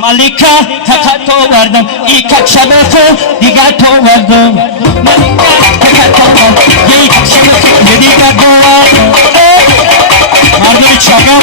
Malika takato vardım ilk akşamı digato vardım Malika takato vardım ilk akşamı digato vardım Margari çaga mı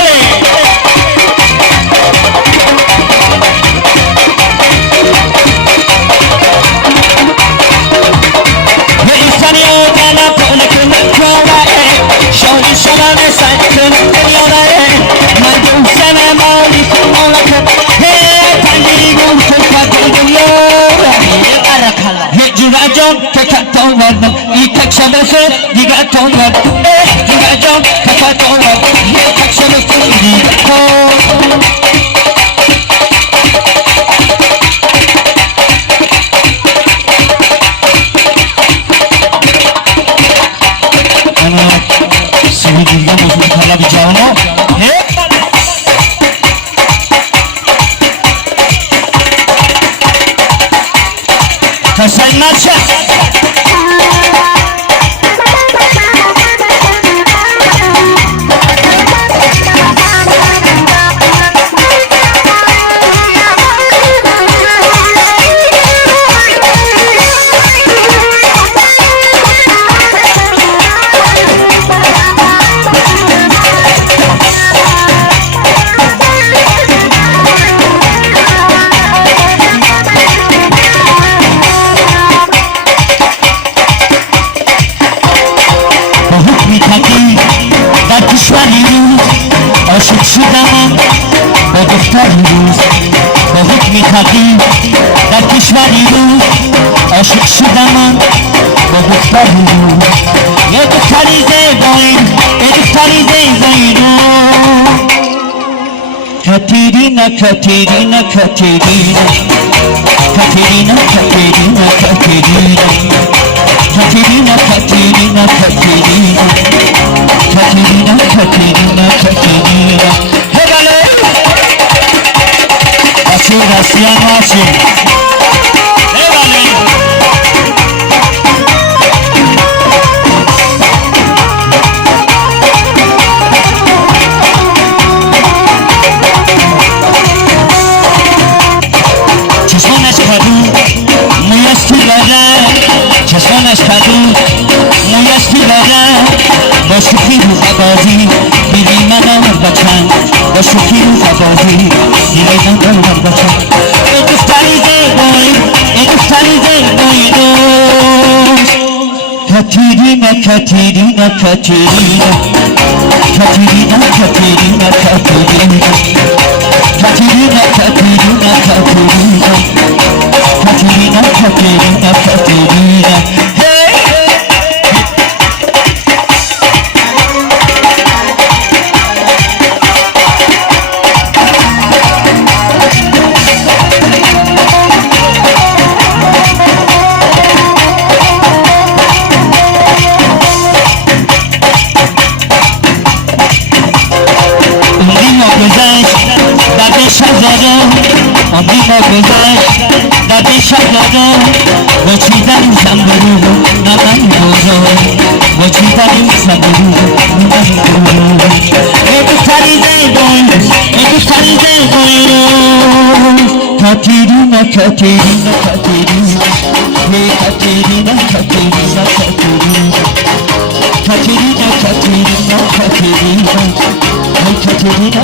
Ale Ve insanı odana pole kılın kova Şöyle şöyle saçın kılıyorlar Madem sana malikum olakın Hey tanrım tokatın Hey juracım tokatın vardım İlk akşamı digatın vardım Juracım tokatın vardım İlk akşamı digatın Seni dünya bozuldu کشوری روز عاشق شدم با دختری روز با حکمی تقی در کشوری روز عاشق شدم با دختری روز یه دختری زیبایی یه دختری زیبایی رو کاترینا کاترینا کاترینا کاترینا کاترینا کاترینا کاترینا کاترینا کاترینا کاترینا کاترینا کاترینا هبله بچه رسیان هاشیم هبله چشمانش کدو مویش تیلاره چشمانش کدو مویش تیلاره با شوخی رو بازی دیدی من آمد بچن با شوخی رو بازی دیدی من آمد بچن ای دختری زیبایی ای دختری زیبایی دوست کاترینا کاترینا کاترینا کاترینا کاترینا کاترینا کاترینا کاترینا کاترینا کاترینا کاترینا کاترینا آنی ما گذشت درد شهرها با چیدن سنبرو نمن گذار با چیدن سنبرو نمن گذار ای دختری زیبایی ای دختری زیبایی کاترینا کاترینا کاترینا ای کاترینا کاترینا کاترینا کاترینا کاترینا کاترینا ای کاترینا